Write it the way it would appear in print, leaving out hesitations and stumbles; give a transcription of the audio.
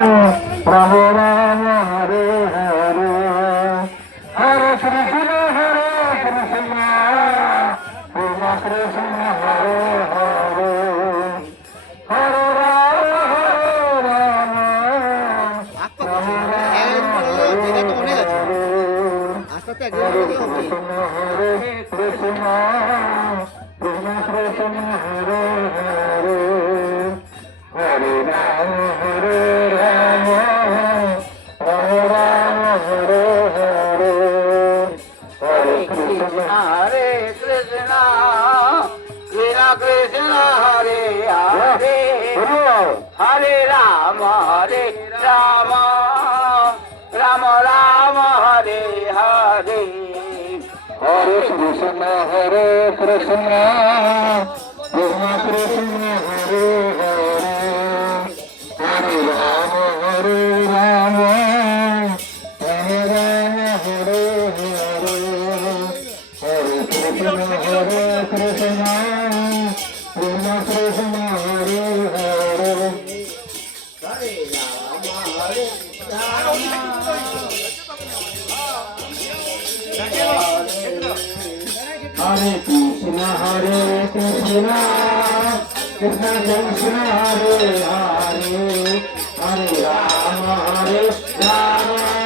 Rama Rama Hare Hare Hare Krishna Hare Krishna Krishna Krishna Hare Hare Hare Rama Rama Hare Hare Krishna Krishna Krishna Hare Hare Hare Rama Hare Rama Rama Rama Hare Hare Hare Krishna Hare Krishna, Krishna Krishna Hare Hare, Hare Rama, Rama Rama Hare Hare. Hare Krishna Hare Krishna Krishna Krishna Hare Hare Hare Rama Hare Rama Rama Rama Hare Hare Hare Krishna Hare Krishna Krishna Krishna Hare Hare Hare Krishna Hare Krishna Krishna Krishna Hare Hare Hare Rama Hare Rama